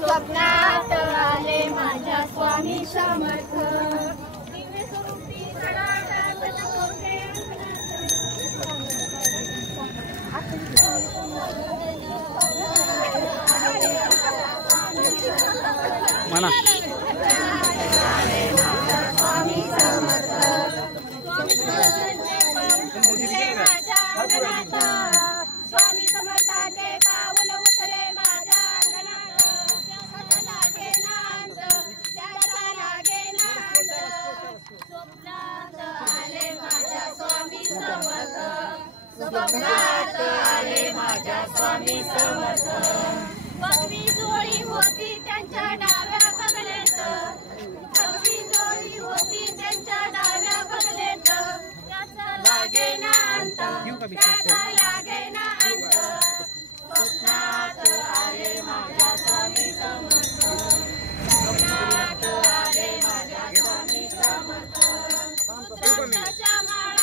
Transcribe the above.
स्वप्नात आले माझ्या स्वामी समर्थ म्हणा स्वामी समर्थाचे पाऊल उतरे माझ्या अंगणात लागे नांद त्याचा लागे नांद स्वप्नात आले माझ्या स्वामी समर्थ स्वप्नात आले माझ्या स्वामी समर्थ भगवी जोडी होती त्यांच्या डाव्या बगलेत भगवी जोडी होती त्यांच्या डाव्या बगलेत त्याचा लागे नांद त्याचा लागे नांद स्वप्नात आले माझ्या स्वामी समर्थ स्वप्नात आले माझ्या स्वामी समर्थ रुद्राक्षाच्या माळा